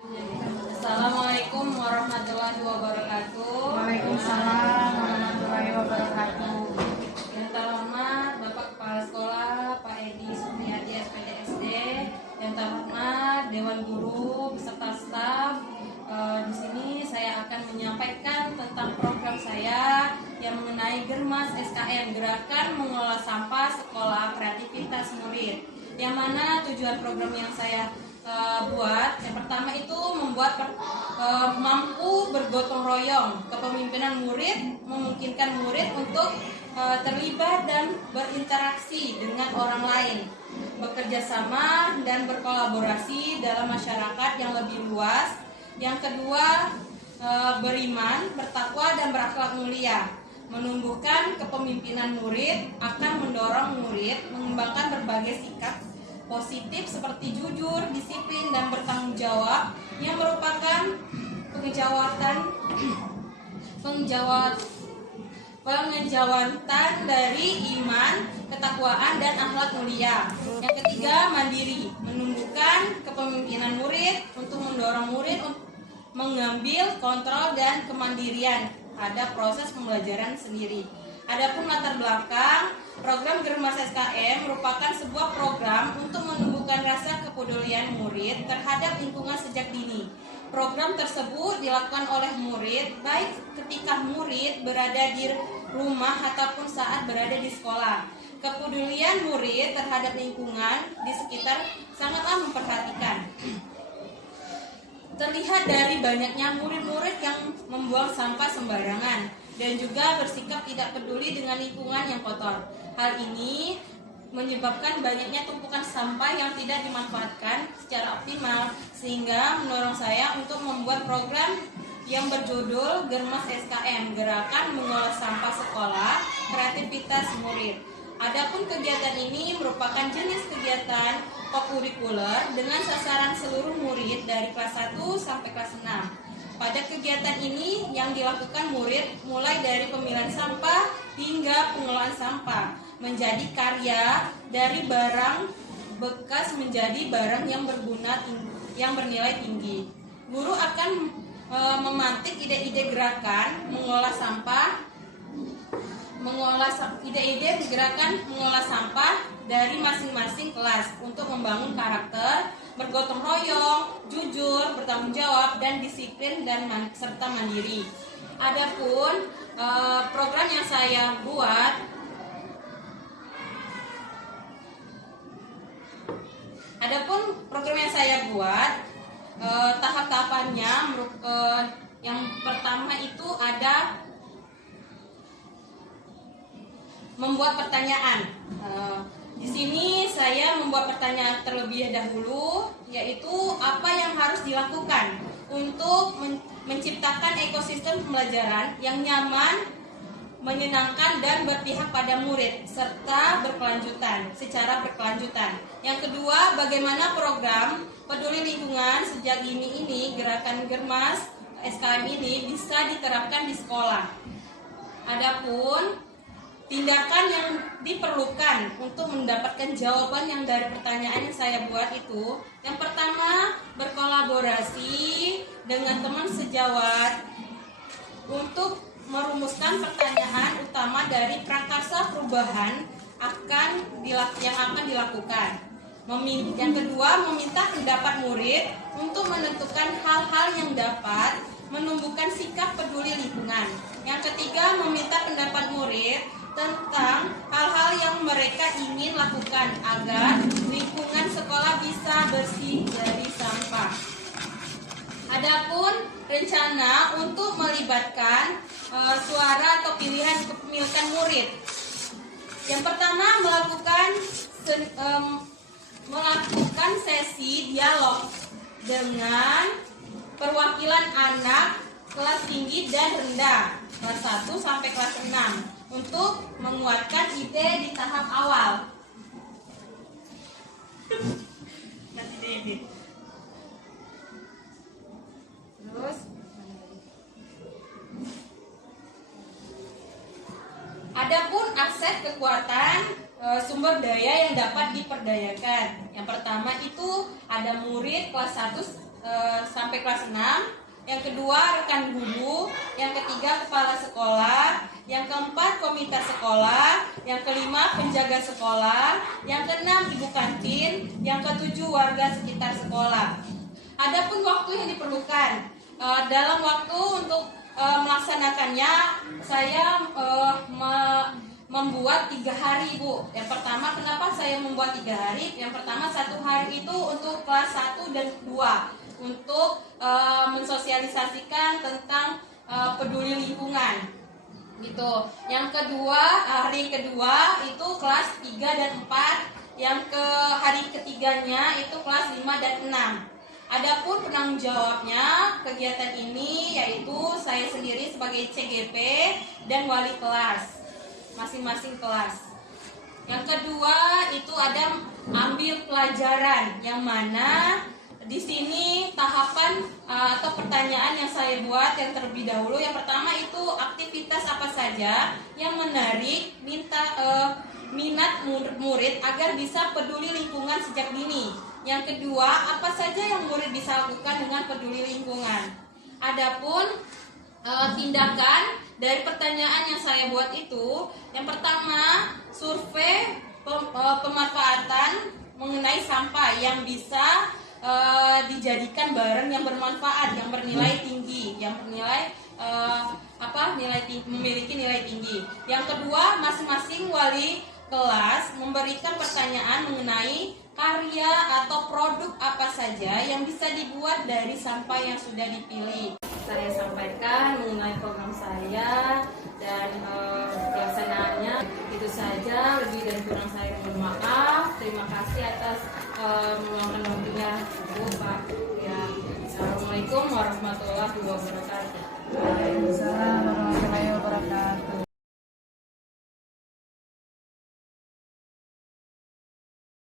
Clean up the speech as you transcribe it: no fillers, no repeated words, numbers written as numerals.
Assalamualaikum warahmatullahi wabarakatuh. Waalaikumsalam warahmatullahi wabarakatuh. Yang terhormat Bapak Kepala Sekolah Pak Edi Sumiati SPD SD, yang terhormat Dewan Guru beserta staf. Di sini saya akan menyampaikan tentang program saya yang mengenai Germas SKM, Gerakan Mengelola Sampah Sekolah Kreativitas Murid. Yang mana tujuan program yang saya buat, yang pertama itu membuat mampu bergotong royong. Kepemimpinan murid memungkinkan murid untuk terlibat dan berinteraksi dengan orang lain, bekerja sama dan berkolaborasi dalam masyarakat yang lebih luas. Yang kedua, beriman, bertakwa dan berakhlak mulia. Menumbuhkan kepemimpinan murid akan mendorong murid mengembangkan berbagai sikap positif seperti jujur, disiplin, dan bertanggung jawab yang merupakan pengejawatan dari iman, ketakwaan, dan akhlak mulia. Yang ketiga, mandiri, menumbuhkan kepemimpinan murid untuk mendorong murid untuk mengambil kontrol dan kemandirian pada proses pembelajaran sendiri. Adapun latar belakang, program Germas SKM merupakan sebuah program untuk menumbuhkan rasa kepedulian murid terhadap lingkungan sejak dini. Program tersebut dilakukan oleh murid baik ketika murid berada di rumah ataupun saat berada di sekolah. Kepedulian murid terhadap lingkungan di sekitar sangatlah memperhatikan. Terlihat dari banyaknya murid-murid yang membuang sampah sembarangan dan juga bersikap tidak peduli dengan lingkungan yang kotor. Hal ini menyebabkan banyaknya tumpukan sampah yang tidak dimanfaatkan secara optimal, sehingga mendorong saya untuk membuat program yang berjudul Germas SKM, Gerakan Mengelola Sampah Sekolah Kreativitas Murid. Adapun kegiatan ini merupakan jenis kegiatan kokurikuler dengan sasaran seluruh murid dari kelas 1 sampai kelas 6. Pada kegiatan ini yang dilakukan murid mulai dari pemilihan sampah hingga pengelolaan sampah, menjadi karya dari barang bekas menjadi barang yang berguna yang bernilai tinggi. Guru akan memantik ide-ide gerakan mengolah sampah, ide-ide gerakan mengolah sampah dari masing-masing kelas untuk membangun karakter, bergotong royong, jujur, bertanggung jawab, dan disiplin dan serta mandiri. Adapun program yang saya buat tahap-tahapannya yang pertama itu ada membuat pertanyaan. Di sini saya membuat pertanyaan terlebih dahulu, yaitu apa yang harus dilakukan untuk menciptakan ekosistem pembelajaran yang nyaman, menyenangkan, dan berpihak pada murid serta secara berkelanjutan. Yang kedua, bagaimana program peduli lingkungan sejak dini ini, gerakan Germas SKM ini bisa diterapkan di sekolah. Adapun tindakan yang diperlukan untuk mendapatkan jawaban yang dari pertanyaan yang saya buat itu, yang pertama, berkolaborasi dengan teman sejawat untuk merumuskan pertanyaan utama dari prakarsa perubahan yang akan dilakukan. Yang kedua, meminta pendapat murid untuk menentukan hal-hal yang dapat menumbuhkan sikap peduli lingkungan. Yang ketiga, meminta pendapat murid tentang hal-hal yang mereka ingin lakukan agar lingkungan sekolah bisa bersih dari sampah. Adapun rencana untuk melibatkan suara atau pilihan kepemilikan murid. Yang pertama, melakukan sesi dialog dengan perwakilan anak kelas tinggi dan rendah, kelas 1 sampai kelas 6, untuk menguatkan ide di tahap awal. Terus adapun aset kekuatan sumber daya yang dapat diperdayakan. Yang pertama itu ada murid kelas 1 sampai kelas 6. Yang kedua rekan guru, yang ketiga kepala sekolah, yang keempat komite sekolah, yang kelima penjaga sekolah, yang keenam ibu kantin, yang ketujuh warga sekitar sekolah. Adapun waktu yang diperlukan dalam waktu untuk melaksanakannya, saya membuat 3 hari, Bu. Yang pertama, kenapa saya membuat 3 hari? Yang pertama, 1 hari itu untuk kelas 1 dan 2 untuk mensosialisasikan tentang peduli lingkungan, gitu. Yang kedua, hari kedua itu kelas 3 dan 4. Yang hari ketiganya itu kelas 5 dan 6. Adapun penanggung jawabnya kegiatan ini yaitu saya sendiri sebagai CGP dan wali kelas masing-masing kelas. Yang kedua itu ada ambil pelajaran, yang mana di sini tahapan atau pertanyaan yang saya buat yang terlebih dahulu. Yang pertama itu aktivitas apa saja yang menarik minat murid agar bisa peduli lingkungan sejak dini. Yang kedua, apa saja yang murid bisa lakukan dengan peduli lingkungan. Adapun tindakan dari pertanyaan yang saya buat itu, yang pertama survei pemanfaatan mengenai sampah yang bisa dijadikan barang yang bermanfaat, yang bernilai tinggi, yang bernilai memiliki nilai tinggi. Yang kedua, masing-masing wali kelas memberikan pertanyaan mengenai karya atau produk apa saja yang bisa dibuat dari sampah yang sudah dipilih. Saya sampaikan mengenai program saya dan pelaksanaannya. Itu saja, lebih dan kurang saya mohon maaf. Terima kasih atas meluangkan waktu